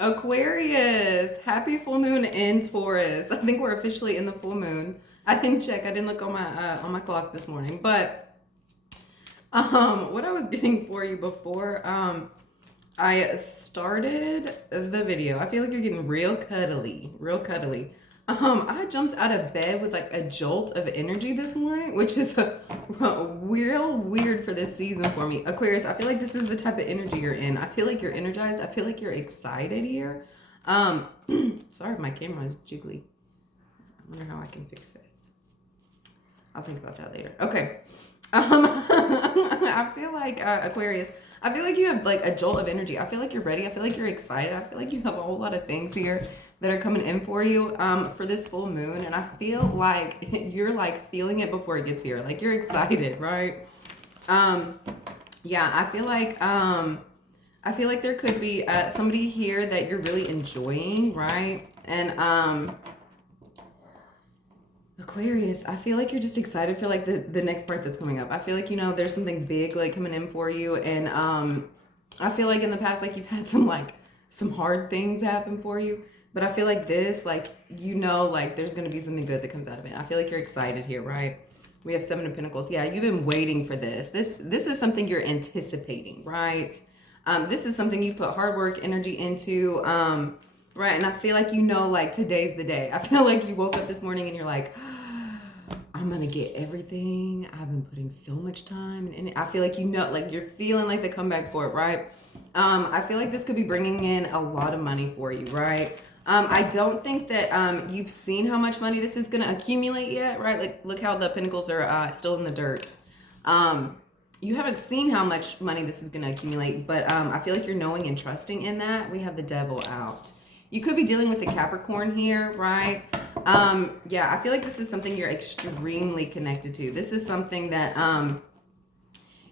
Aquarius, happy full moon in Taurus. I think we're officially in the full moon. I didn't check. I didn't look on my clock this morning. But what I was getting for you before I started the video. I feel like you're getting real cuddly, real cuddly. I jumped out of bed with like a jolt of energy this morning, which is real weird for this season for me. Aquarius, I feel like this is the type of energy you're in. I feel like you're energized. I feel like you're excited here. Sorry if my camera is jiggly. I wonder how I can fix it. I'll think about that later. Okay. I feel like Aquarius, I feel like you have like a jolt of energy. I feel like you're ready. I feel like you're excited. I feel like you have a whole lot of things here that are coming in for you for this full moon. And I feel like you're like feeling it before it gets here. Like you're excited, right? Yeah, I feel like there could be somebody here that you're really enjoying, right? And Aquarius, I feel like you're just excited for like the next part that's coming up. I feel like, you know, there's something big like coming in for you. And I feel like in the past, like you've had some hard things happen for you. But I feel like this, like, you know, like there's going to be something good that comes out of it. I feel like you're excited here, right? We have 7 of Pentacles. Yeah, you've been waiting for this. This is something you're anticipating, right? This is something you've put hard work, energy into, right? And I feel like, you know, like today's the day. I feel like you woke up this morning and you're like, I'm going to get everything. I've been putting so much time in it. I feel like, you know, like you're feeling like the comeback for it, right? I feel like this could be bringing in a lot of money for you, right? I don't think that you've seen how much money this is going to accumulate yet, right? Like, look how the Pentacles are still in the dirt. You haven't seen how much money this is going to accumulate, but I feel like you're knowing and trusting in that. We have the Devil out. You could be dealing with the Capricorn here, right? Yeah, I feel like this is something you're extremely connected to. This is something that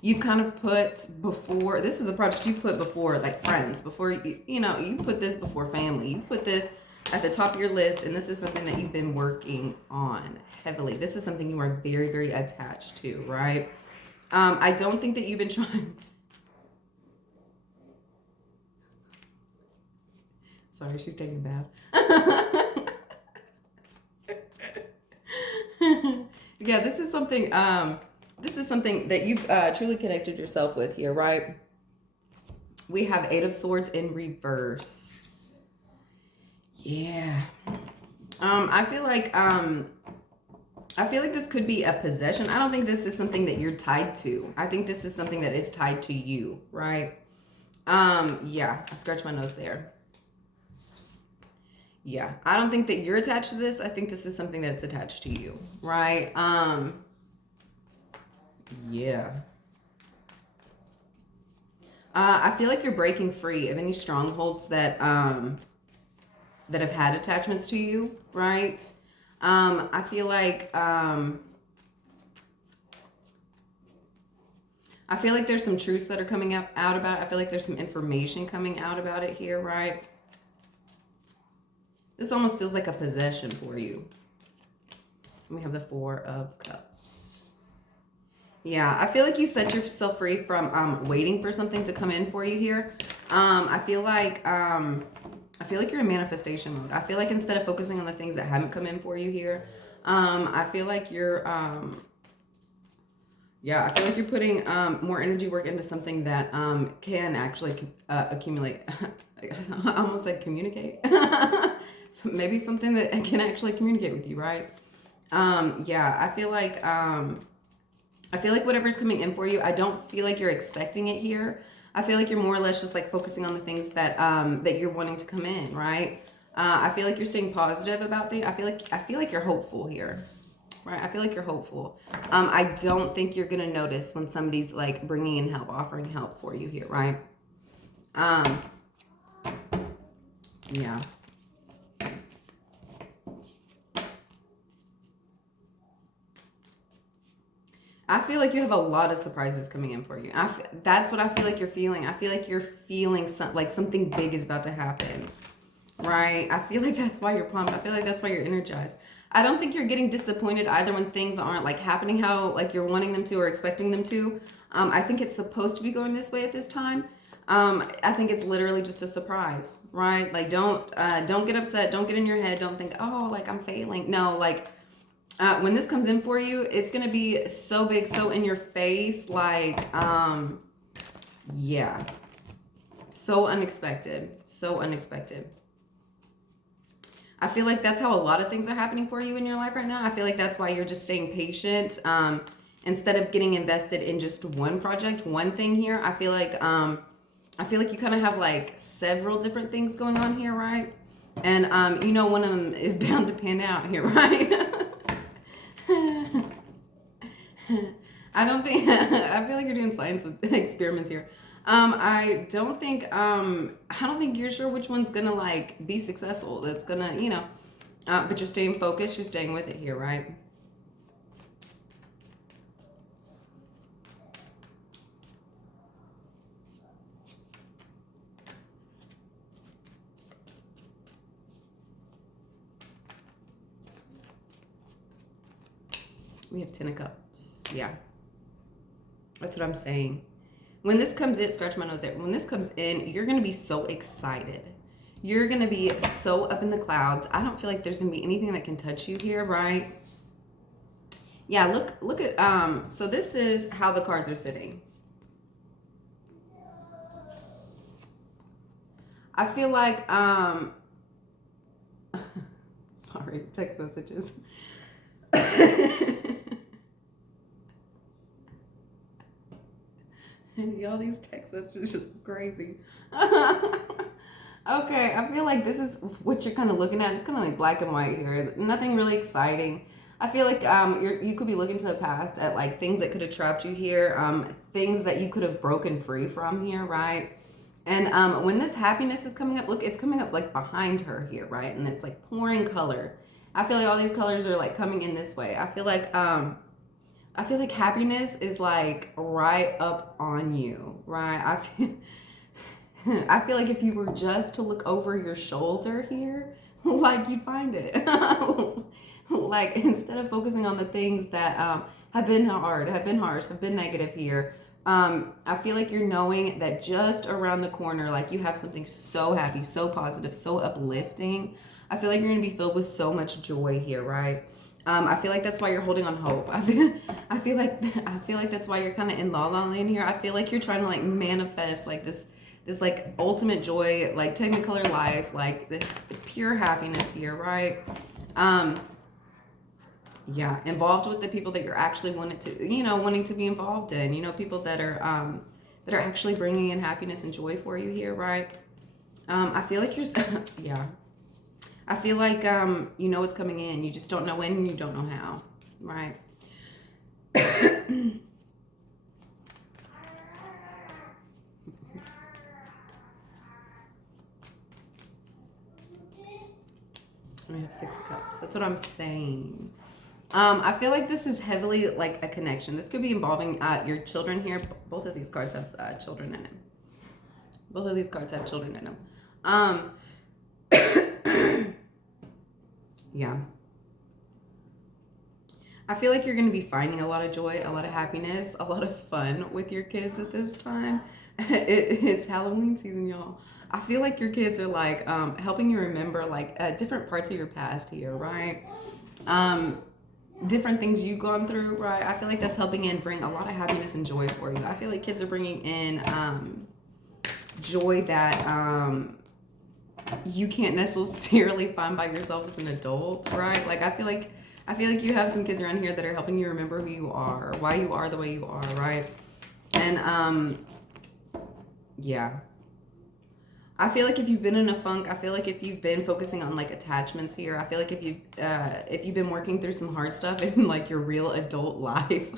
you've kind of put before. This is a project you put before, like friends, before you know, you put this before family. You put this at the top of your list, and this is something that you've been working on heavily. This is something you are very, very attached to, right? I don't think that you've been trying. Sorry, she's taking a bath. Yeah, this is something that you've truly connected yourself with here, right? We have 8 of Swords in reverse. Yeah. I feel like this could be a possession. I don't think this is something that you're tied to. I think this is something that is tied to you, right? Yeah, I scratched my nose there. Yeah, I don't think that you're attached to this. I think this is something that's attached to you, right? Yeah. I feel like you're breaking free of any strongholds that that have had attachments to you, right? I feel like there's some truths that are coming out about it. I feel like there's some information coming out about it here, right? This almost feels like a possession for you. We have the 4 of Cups. Yeah, I feel like you set yourself free from waiting for something to come in for you here. I feel like you're in manifestation mode. I feel like instead of focusing on the things that haven't come in for you here, I feel like you're I feel like you're putting more energy work into something that can actually accumulate. I almost said communicate. So maybe something that can actually communicate with you, right? Yeah, I feel like whatever's coming in for you, I don't feel like you're expecting it here. I feel like you're more or less just like focusing on the things that that you're wanting to come in, right? I feel like you're staying positive about things. I feel like you're hopeful here, right? I feel like you're hopeful. I don't think you're gonna notice when somebody's like bringing in help, offering help for you here, right? Yeah. I feel like you have a lot of surprises coming in for you. That's what I feel like you're feeling. I feel like you're feeling like something big is about to happen, right? I feel like that's why you're pumped. I feel like that's why you're energized. I don't think you're getting disappointed either when things aren't like happening how like you're wanting them to or expecting them to. I think it's supposed to be going this way at this time. I think it's literally just a surprise, right? Like don't get upset, don't get in your head, don't think, oh, like I'm failing. No, like when this comes in for you, it's gonna be so big, so in your face, like yeah, so unexpected, so unexpected. I feel like that's how a lot of things are happening for you in your life right now. I feel like that's why you're just staying patient. Instead of getting invested in just one project, one thing here, I feel like you kind of have like several different things going on here, right? And you know, one of them is bound to pan out here, right? I don't think I feel like you're doing science experiments here. I don't think you're sure which one's gonna like be successful. That's gonna, you know, but you're staying focused. You're staying with it here, right? We have 10 of Cups. Yeah, that's what I'm saying. When this comes in, scratch my nose there. When this comes in, you're going to be so excited. You're going to be so up in the clouds. I don't feel like there's going to be anything that can touch you here, right? Yeah, look at, so this is how the cards are sitting. I feel like, sorry, text messages. And y'all, these text messages just crazy. Okay, I feel like this is what you're kind of looking at. It's kind of like black and white here. Nothing really exciting. I feel like you could be looking to the past at like things that could have trapped you here, things that you could have broken free from here, right? And when this happiness is coming up, look, it's coming up like behind her here, right? And it's like pouring color. I feel like all these colors are like coming in this way. I feel like happiness is like right up on you, right? I feel like if you were just to look over your shoulder here, like you'd find it. Like instead of focusing on the things that have been hard, have been harsh, have been negative here, I feel like you're knowing that just around the corner, like you have something so happy, so positive, so uplifting. I feel like you're gonna be filled with so much joy here, right? I feel like that's why you're holding on hope. I feel like that's why you're kind of in la la land here. I feel like you're trying to like manifest like this like ultimate joy, like Technicolor life, like the pure happiness here, right? Yeah, involved with the people that you're actually wanting to be involved in. You know, people that are actually bringing in happiness and joy for you here, right? I feel like you're, yeah. I feel like you know what's coming in. You just don't know when and you don't know how, right? We have 6 of Cups. That's what I'm saying. I feel like this is heavily like a connection. This could be involving your children here. Both of these cards have children in them. Both of these cards have children in them. Yeah. I feel like you're going to be finding a lot of joy, a lot of happiness, a lot of fun with your kids at this time. It's Halloween season, y'all. I feel like your kids are like helping you remember like different parts of your past here, right? Different things you've gone through, right? I feel like that's helping in bring a lot of happiness and joy for you. I feel like kids are bringing in joy that you can't necessarily find by yourself as an adult, right? Like I feel like you have some kids around here that are helping you remember who you are, why you are the way you are, right? And yeah. I feel like if you've been in a funk, I feel like if you've been focusing on like attachments here, I feel like if you've been working through some hard stuff in like your real adult life,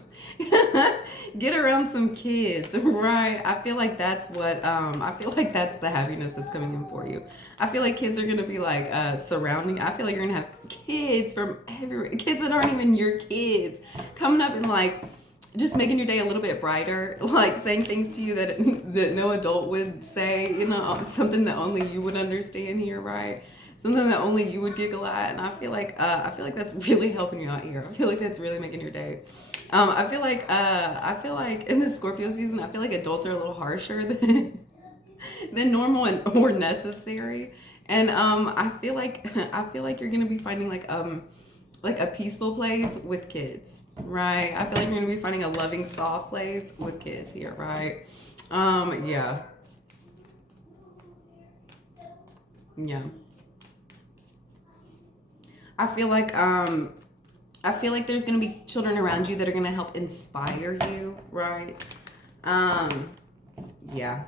get around some kids, right? I feel like that's what I feel like that's the happiness that's coming in for you. I feel like kids are gonna be like surrounding. I feel like you're gonna have kids from everywhere, kids that aren't even your kids, coming up and like just making your day a little bit brighter, like saying things to you that no adult would say, you know, something that only you would understand here, right? Something that only you would giggle at. And I feel like that's really helping you out here. I feel like that's really making your day. I feel like in the Scorpio season, I feel like adults are a little harsher than than normal and or necessary. And I feel like you're gonna be finding like a peaceful place with kids, right? I feel like you're gonna be finding a loving, soft place with kids here, right? Yeah. Yeah. I feel like there's gonna be children around you that are gonna help inspire you, right? Yeah.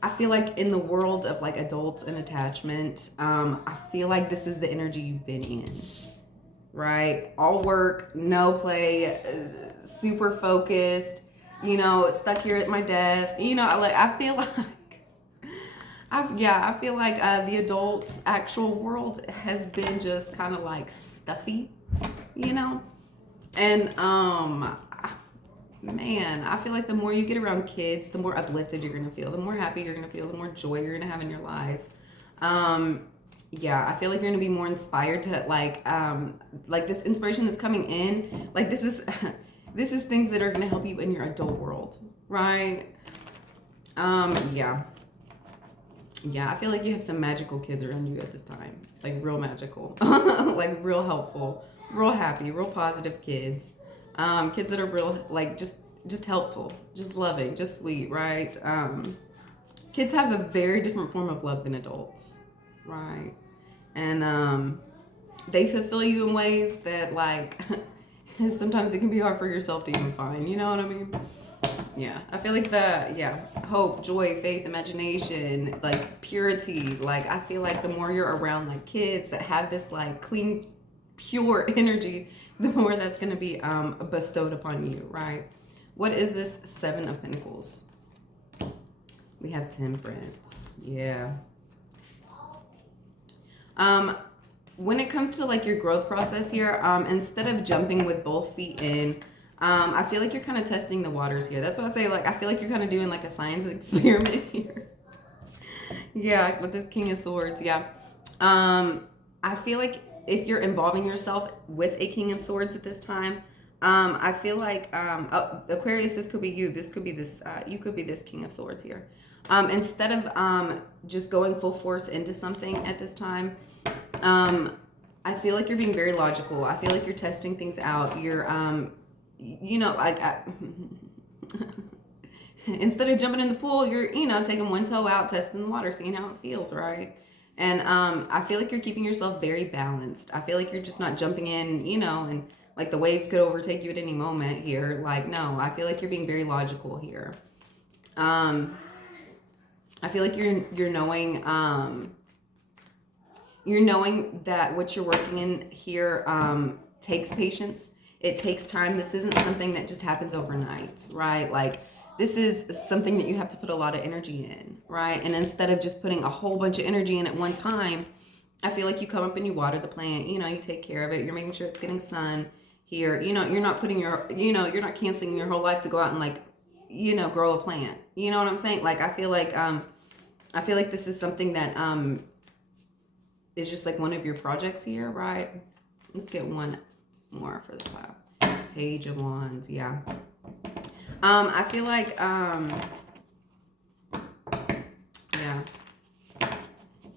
I feel like in the world of like adults and attachment, I feel like this is the energy you've been in, right? All work, no play, super focused, stuck here at my desk. I feel like, I feel like the adult actual world has been just kind of like stuffy, and man, I feel like the more you get around kids, the more uplifted you're gonna feel, the more happy you're gonna feel, the more joy you're gonna have in your life. Yeah, I feel like you're gonna be more inspired to like this inspiration that's coming in. Like this is this is things that are gonna help you in your adult world, right? Yeah. Yeah, I feel like you have some magical kids around you at this time. Like real magical. Like real helpful, real happy, real positive kids. Kids that are real, like just helpful, just loving, just sweet, right? Kids have a very different form of love than adults, right? And they fulfill you in ways that like sometimes it can be hard for yourself to even find. You know what I mean? Yeah, I feel like hope, joy, faith, imagination, like purity. Like I feel like the more you're around like kids that have this like clean, pure energy, the more that's going to be bestowed upon you, right? What is this Seven of Pentacles? We have Temperance. Yeah. When it comes to like your growth process here, instead of jumping with both feet in, I feel like you're kind of testing the waters here. That's why I say, like, I feel like you're kind of doing like a science experiment here. Yeah, with this King of Swords. Yeah. I feel like if you're involving yourself with a King of Swords at this time, I feel like Aquarius, this could be you. This could be this. You could be this King of Swords here. Instead of just going full force into something at this time, I feel like you're being very logical. I feel like you're testing things out. You're instead of jumping in the pool, you're taking one toe out, testing the water, seeing how it feels, right? And I feel like you're keeping yourself very balanced. I feel like you're just not jumping in, and like the waves could overtake you at any moment here. Like, no, I feel like you're being very logical here. I feel like you're knowing that what you're working in here takes patience. It takes time. This isn't something that just happens overnight, right? Like this is something that you have to put a lot of energy in, right? And instead of just putting a whole bunch of energy in at one time, I feel like you come up and you water the plant, you take care of it. You're making sure it's getting sun here. You're not putting you're not canceling your whole life to go out and like, grow a plant. You know what I'm saying? Like, I feel like this is something that is just like one of your projects here, right? Let's get one more for this pile. Page of Wands. Yeah. I feel like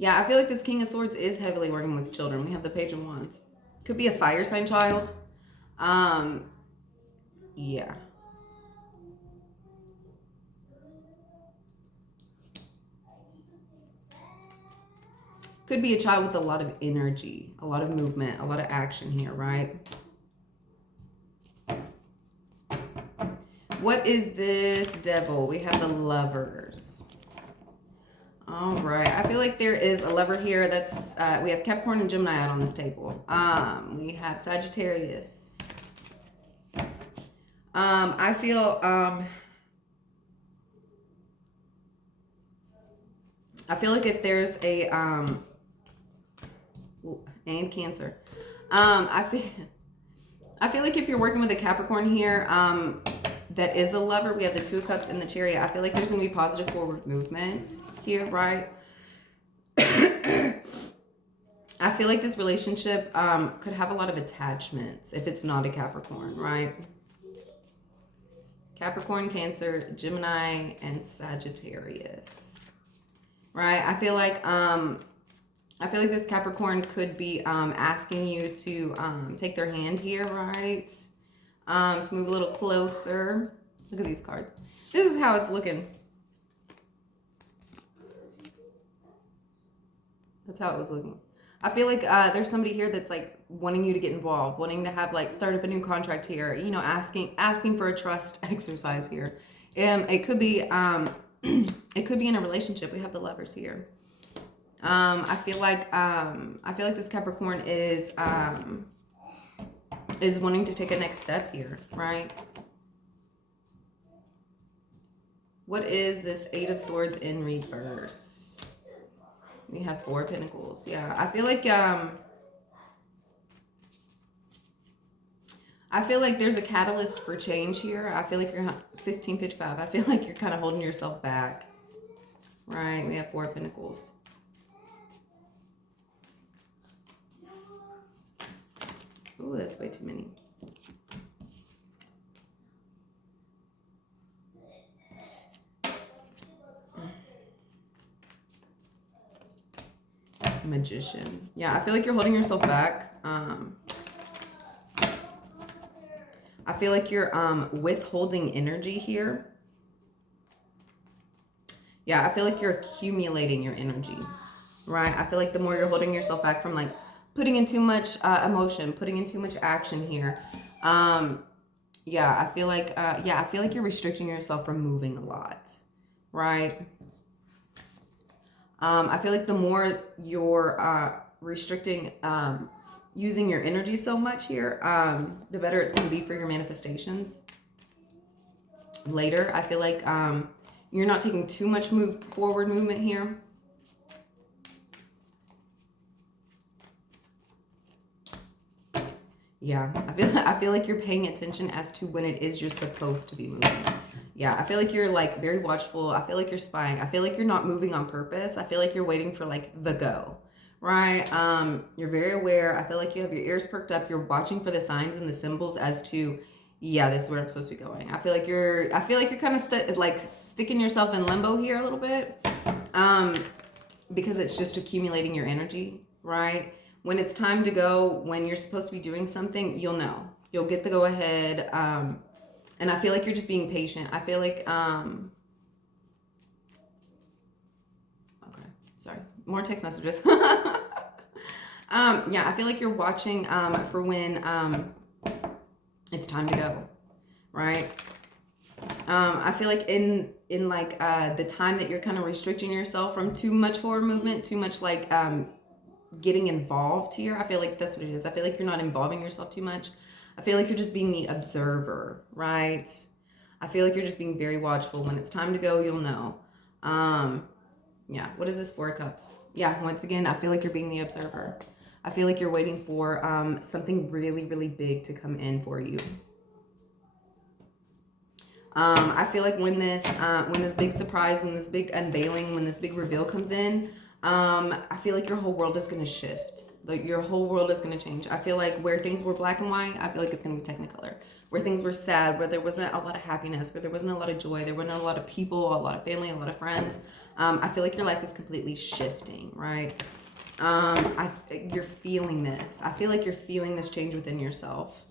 I feel like this King of Swords is heavily working with children. We have the Page of Wands. Could be a fire sign child. Yeah. Could be a child with a lot of energy, a lot of movement, a lot of action here, right? What is this Devil? We have the Lovers. All right. I feel like there is a lover here. That's we have Capricorn and Gemini out on this table. We have Sagittarius. I feel like if there's a and Cancer. I feel like if you're working with a Capricorn here, that is a lover. We have the Two of Cups and the Chariot. I feel like there's going to be positive forward movement here, right? I feel like this relationship could have a lot of attachments if it's not a Capricorn, right? Capricorn, Cancer, Gemini, and Sagittarius. Right? I feel like this Capricorn could be asking you to take their hand here, right? To move a little closer. Look at these cards. This is how it's looking. That's how it was looking. I feel like there's somebody here that's like wanting you to get involved, wanting to have like start up a new contract here, you know, asking for a trust exercise here. It could be it could be in a relationship. We have the Lovers here. I feel like this Capricorn is wanting to take a next step here, right? What is this Eight of Swords in reverse? We have Four of Pentacles. Yeah, I feel like there's a catalyst for change here. I feel like you're 1555. I feel like you're kind of holding yourself back. Right? We have Four of Pentacles. Ooh, that's way too many. Magician. Yeah, I feel like you're holding yourself back. I feel like you're withholding energy here. Yeah, I feel like you're accumulating your energy, right? I feel like the more you're holding yourself back from like putting in too much emotion, putting in too much action here. Yeah, I feel like you're restricting yourself from moving a lot, right? I feel like the more you're restricting using your energy so much here, the better it's going to be for your manifestations later. I feel like you're not taking too much forward movement here. Yeah, I feel like you're paying attention as to when it is you're supposed to be moving. Yeah, I feel like you're like very watchful. I feel like you're spying. I feel like you're not moving on purpose. I feel like you're waiting for like the go, right? You're very aware. I feel like you have your ears perked up. You're watching for the signs and the symbols as to, yeah, this is where I'm supposed to be going. I feel like you're kind of sticking yourself in limbo here a little bit, because it's just accumulating your energy, right? When it's time to go, when you're supposed to be doing something, you'll know. You'll get the go ahead. And I feel like you're just being patient. I feel like, okay, sorry, more text messages. Yeah, I feel like you're watching for when it's time to go, right? I feel like in like the time that you're kind of restricting yourself from too much forward movement, too much like getting involved here. I feel like that's what it is. I feel like you're not involving yourself too much. I feel like you're just being the observer, right? I feel like you're just being very watchful. When it's time to go, you'll know. Yeah, what is this? Four of Cups. Yeah, once again, I feel like you're being the observer. I feel like you're waiting for something really, really big to come in for you. I feel like when this big surprise, when this big unveiling, when this big reveal comes in, I feel like your whole world is going to shift. Like your whole world is going to change. I feel like where things were black and white, I feel like it's going to be Technicolor. Where things were sad, where there wasn't a lot of happiness, where there wasn't a lot of joy, there wasn't a lot of people, a lot of family, a lot of friends. I feel like your life is completely shifting, right? You're feeling this. I feel like you're feeling this change within yourself.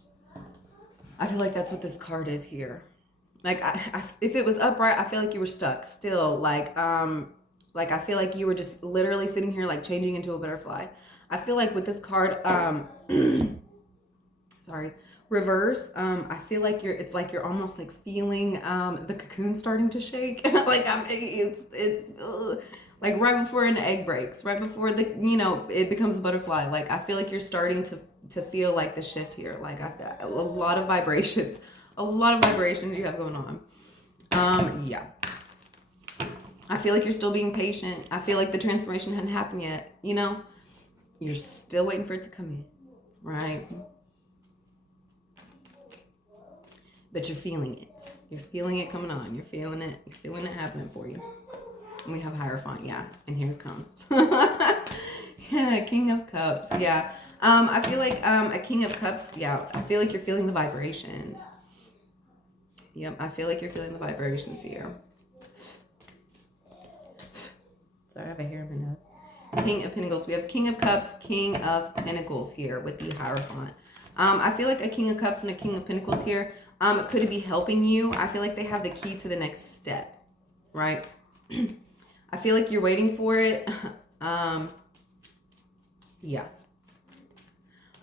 I feel like that's what this card is here. Like, if it was upright, I feel like you were stuck still. Like I feel like you were just literally sitting here, like changing into a butterfly. I feel like with this card, sorry, reverse, I feel like it's like you're almost like feeling the cocoon starting to shake. Like it's like right before an egg breaks, right before it becomes a butterfly. Like I feel like you're starting to feel like the shift here. Like a lot of vibrations you have going on. Yeah. I feel like you're still being patient. I feel like the transformation hadn't happened yet. You're still waiting for it to come in, right? But you're feeling it. You're feeling it coming on. You're feeling it. You're feeling it happening for you. And we have Hierophant, yeah. And here it comes. Yeah, King of Cups, yeah. I feel like a King of Cups, yeah. I feel like you're feeling the vibrations. Yep, I feel like you're feeling the vibrations here. Sorry, I have a hair in my nose. King of Pentacles. We have King of Cups, King of Pentacles here with the Hierophant. I feel like a King of Cups and a King of Pentacles here could be helping you. I feel like they have the key to the next step, right? I feel like you're waiting for it. Yeah.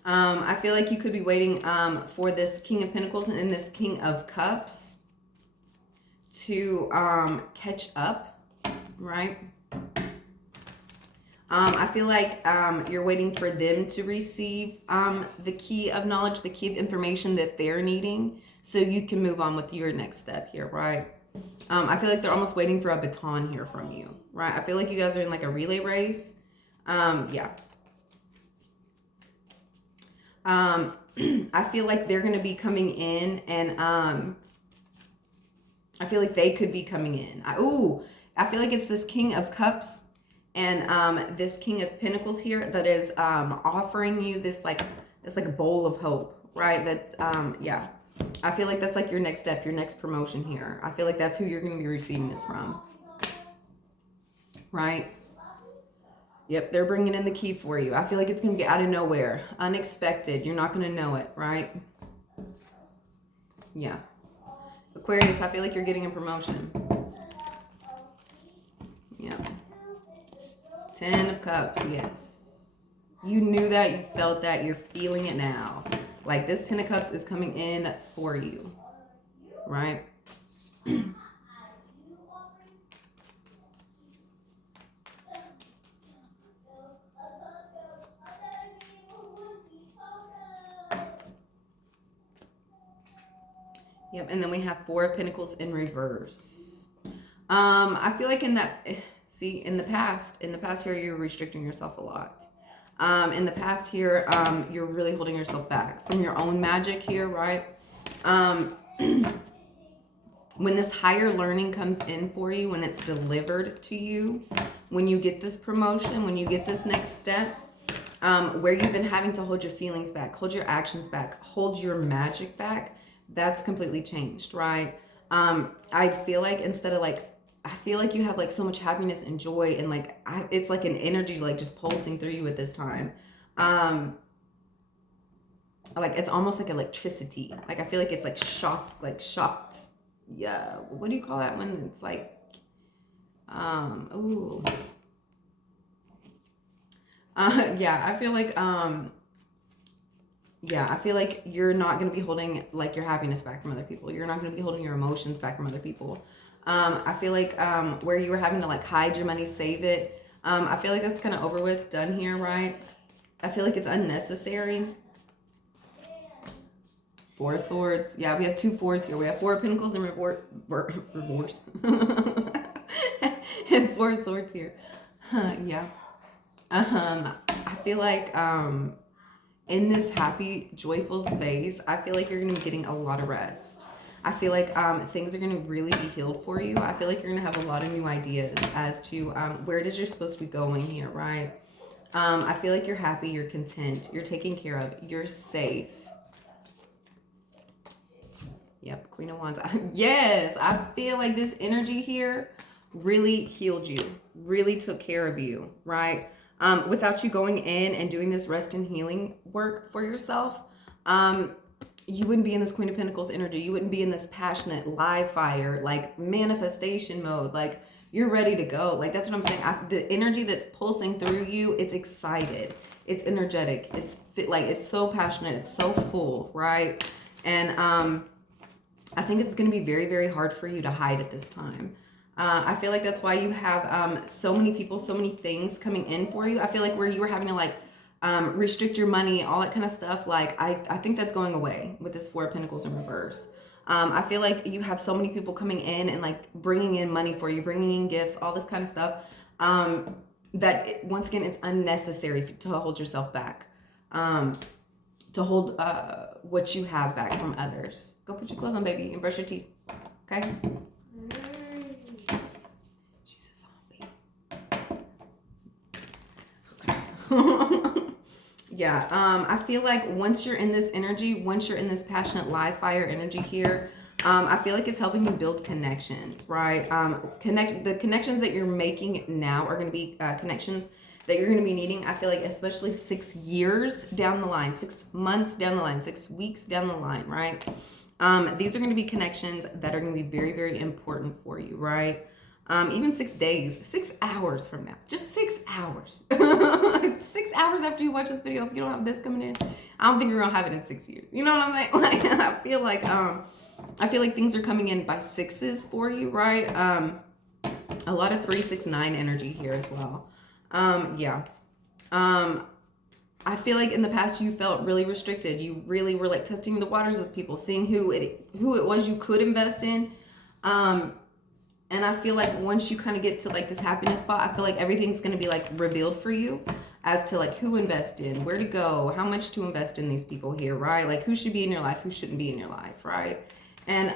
I feel like you could be waiting for this King of Pentacles and this King of Cups to catch up, right? I feel like you're waiting for them to receive the key of knowledge, the key of information that they're needing, so you can move on with your next step here, right? I feel like they're almost waiting for a baton here from you, right? I feel like you guys are in like a relay race. Yeah. I feel like they're going to be coming in, and I feel like they could be coming in. I feel like it's this King of Cups and this King of Pentacles here that is offering you this bowl of hope, right? That yeah. I feel like that's like your next step, your next promotion here. I feel like that's who you're going to be receiving this from, right? Yep, they're bringing in the key for you. I feel like it's going to be out of nowhere, unexpected. You're not going to know it, right? Yeah. Aquarius, I feel like you're getting a promotion. Yeah. 10 of Cups, yes. You knew that, you felt that, you're feeling it now. Like this 10 of Cups is coming in for you, right? Yep, and then we have 4 of Pentacles in reverse. I feel like in that, see, in the past here, you're restricting yourself a lot. In the past here, you're really holding yourself back from your own magic here, right? When this higher learning comes in for you, when it's delivered to you, when you get this promotion, when you get this next step, where you've been having to hold your feelings back, hold your actions back, hold your magic back, that's completely changed, right? I feel like instead of like, I feel like you have like so much happiness and joy, and like it's like an energy like just pulsing through you at this time. Like it's almost like electricity. Like I feel like it's like shocked. Yeah, what do you call that when it's like yeah, I feel like yeah, I feel like you're not going to be holding like your happiness back from other people. You're not going to be holding your emotions back from other people. I feel like where you were having to like hide your money, save it, I feel like that's kind of over with, done here, right? I feel like it's unnecessary. 4 of Swords. Yeah, we have 2 4s here. We have 4 of Pentacles in reverse. And 4 of Swords here. Yeah. I feel like in this happy, joyful space, I feel like you're going to be getting a lot of rest. I feel like things are going to really be healed for you. I feel like you're going to have a lot of new ideas as to where it is you're supposed to be going here, right? I feel like you're happy, you're content, you're taken care of, you're safe. Yep, Queen of Wands. Yes, I feel like this energy here really healed you, really took care of you, right? Without you going in and doing this rest and healing work for yourself, you wouldn't be in this Queen of Pentacles energy. You wouldn't be in this passionate live fire, like manifestation mode. Like you're ready to go. Like that's what I'm saying. The energy that's pulsing through you, it's excited. It's energetic. It's so passionate. It's so full, right? And I think it's going to be very, very hard for you to hide at this time. I feel like that's why you have so many people, so many things coming in for you. I feel like where you were having to like restrict your money, all that kind of stuff, like I think that's going away with this 4 of Pentacles in reverse. I feel like you have so many people coming in and like bringing in money for you, bringing in gifts, all this kind of stuff, that once again, it's unnecessary to hold yourself back, to hold what you have back from others. Go put your clothes on, baby, and brush your teeth, okay? Yeah, I feel like once you're in this energy, once you're in this passionate live fire energy here, I feel like it's helping you build connections, right? The connections that you're making now are going to be connections that you're going to be needing. I feel like especially 6 years down the line, 6 months down the line, 6 weeks down the line, right? These are going to be connections that are going to be very, very important for you, right? Even 6 days, 6 hours from now, just 6 hours. 6 hours after you watch this video, if you don't have this coming in, I don't think you're gonna have it in 6 years. You know what I'm saying? Like, I feel like things are coming in by sixes for you, right? A lot of 3, 6, 9 energy here as well. Yeah. I feel like in the past you felt really restricted. You really were like testing the waters with people, seeing who it was you could invest in. And I feel like once you kind of get to like this happiness spot, I feel like everything's going to be like revealed for you as to like who invest in, where to go, how much to invest in these people here, right? Like who should be in your life, who shouldn't be in your life, right? And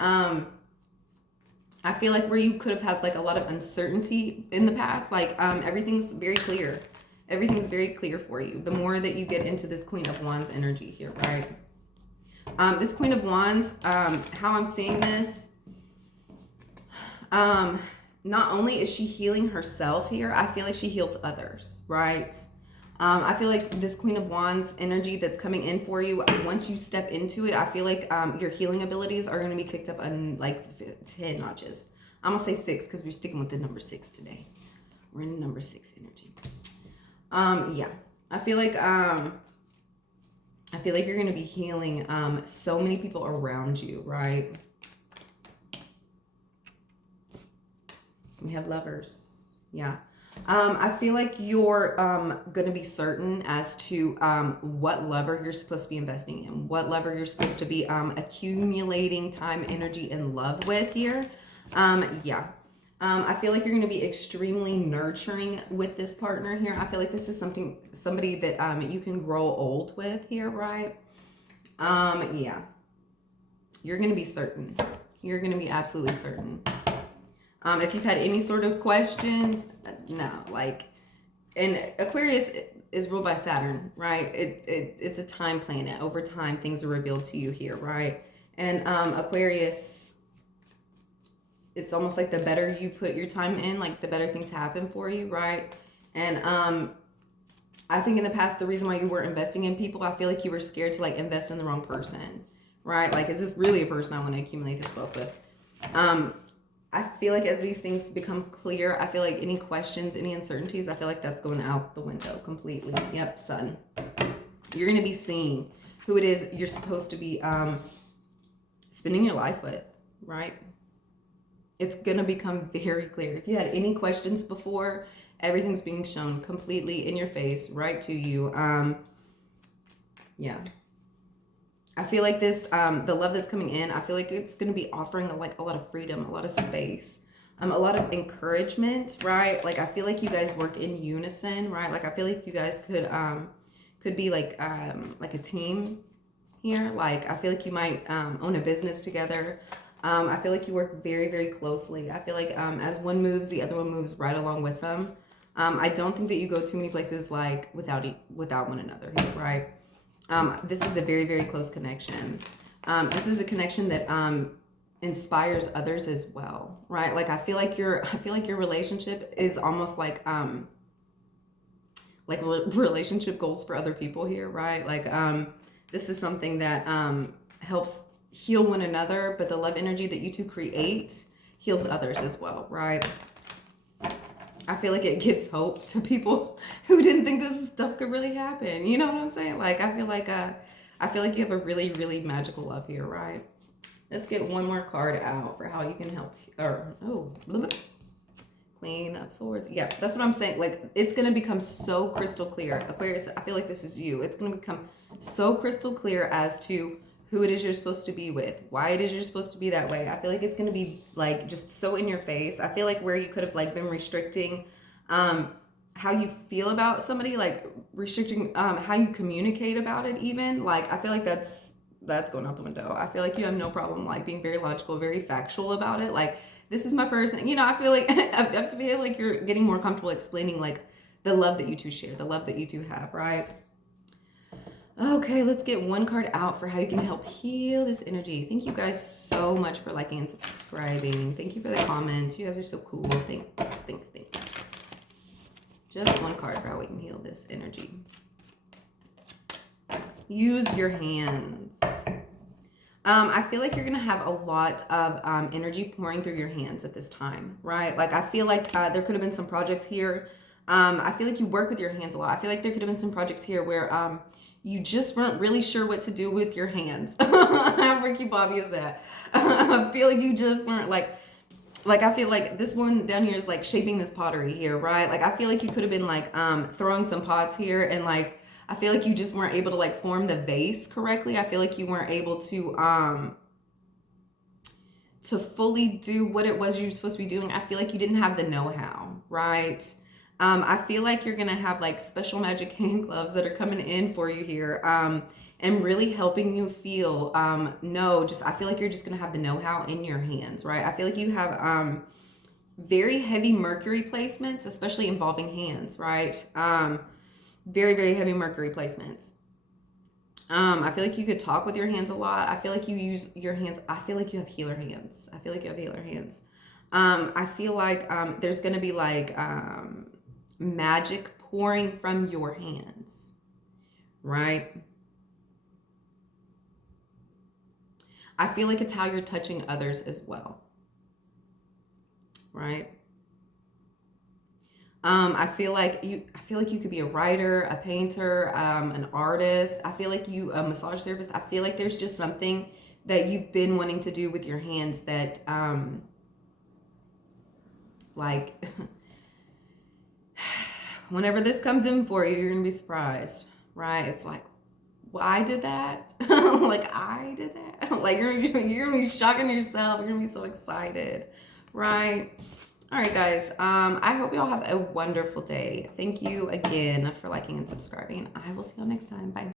I feel like where you could have had like a lot of uncertainty in the past, like everything's very clear. Everything's very clear for you. The more that you get into this Queen of Wands energy here, right? This Queen of Wands, how I'm seeing this, not only is she healing herself here, I feel like she heals others, right? I feel like this Queen of Wands energy that's coming in for you, once you step into it, I feel like your healing abilities are going to be kicked up on like 10 notches. I'm going to say 6 because we're sticking with the number 6 today. We're in number 6 energy. Yeah, I feel like you're going to be healing so many people around you, right? We have Lovers. Yeah. I feel like you're going to be certain as to what lover you're supposed to be investing in, what lover you're supposed to be accumulating time, energy, and love with here. Yeah. I feel like you're going to be extremely nurturing with this partner here. I feel like this is somebody that you can grow old with here, right? Yeah. You're going to be certain. You're going to be absolutely certain. If you've had any sort of questions, no, like, and Aquarius is ruled by Saturn, right? It's a time planet. Over time, things are revealed to you here, right? And Aquarius, it's almost like the better you put your time in, like the better things happen for you, right? And I think in the past, the reason why you weren't investing in people, I feel like you were scared to like invest in the wrong person, right? Like, is this really a person I want to accumulate this wealth with? I feel like as these things become clear, I feel like any questions, any uncertainties, I feel like that's going out the window completely. Yep, Sun. You're going to be seeing who it is you're supposed to be spending your life with, right? It's going to become very clear. If you had any questions before, everything's being shown completely in your face, right to you. Yeah. I feel like this, the love that's coming in, I feel like it's going to be offering like a lot of freedom, a lot of space, a lot of encouragement, right? Like, I feel like you guys work in unison, right? Like, I feel like you guys could be like a team here. Like, I feel like you might own a business together. I feel like you work very, very closely. I feel like as one moves, the other one moves right along with them. I don't think that you go too many places like without one another here, right? This is a very, very close connection. This is a connection that inspires others as well, right? Like, I feel like your relationship is almost like relationship goals for other people here, right? Like, this is something that helps heal one another, but the love energy that you two create heals others as well, right? I feel like it gives hope to people who didn't think this stuff could really happen. You know what I'm saying? Like, I feel like you have a really, really magical love here, right? Let's get one more card out for how you can help. Queen of Swords. Yeah, that's what I'm saying. Like, it's going to become so crystal clear. Aquarius, I feel like this is you. It's going to become so crystal clear as to who it is you're supposed to be with, why it is you're supposed to be that way. I feel like it's going to be like just so in your face. I feel like where you could have like been restricting how you feel about somebody, like restricting how you communicate about it even, like I feel like that's going out the window. I feel like you have no problem like being very logical, very factual about it. Like, this is my person. You know, I feel like you're getting more comfortable explaining like the love that you two share, the love that you two have, right? Okay, let's get one card out for how you can help heal this energy. Thank you guys so much for liking and subscribing. Thank you for the comments. You guys are so cool. Thanks. Just one card for how we can heal this energy. Use your hands. I feel like you're going to have a lot of energy pouring through your hands at this time, right? Like, I feel like there could have been some projects here. I feel like you work with your hands a lot. I feel like there could have been some projects here where you just weren't really sure what to do with your hands. How Ricky Bobby is that? I feel like you just weren't like I feel like this one down here is like shaping this pottery here, right? Like, I feel like you could have been like throwing some pots here, and like I feel like you just weren't able to like form the vase correctly. I feel like you weren't able to fully do what it was you were supposed to be doing. I feel like you didn't have the know-how, right? I feel like you're gonna have like special magic hand gloves that are coming in for you here, and really helping you feel I feel like you're just gonna have the know-how in your hands, right? I feel like you have very heavy Mercury placements, especially involving hands, right? Very, very heavy Mercury placements. I feel like you could talk with your hands a lot. I feel like you use your hands. I feel like you have healer hands. I feel like there's going to be like magic pouring from your hands, right? I feel like it's how you're touching others as well, right? I feel like you could be a writer, a painter, an artist. I feel like a massage therapist. I feel like there's just something that you've been wanting to do with your hands that, like, whenever this comes in for you, you're gonna be surprised, right? It's like, well, I did that. Like, I did that. Like, you're gonna be shocking yourself. You're gonna be so excited, right? All right, guys. I hope you all have a wonderful day. Thank you again for liking and subscribing. I will see you all next time. Bye.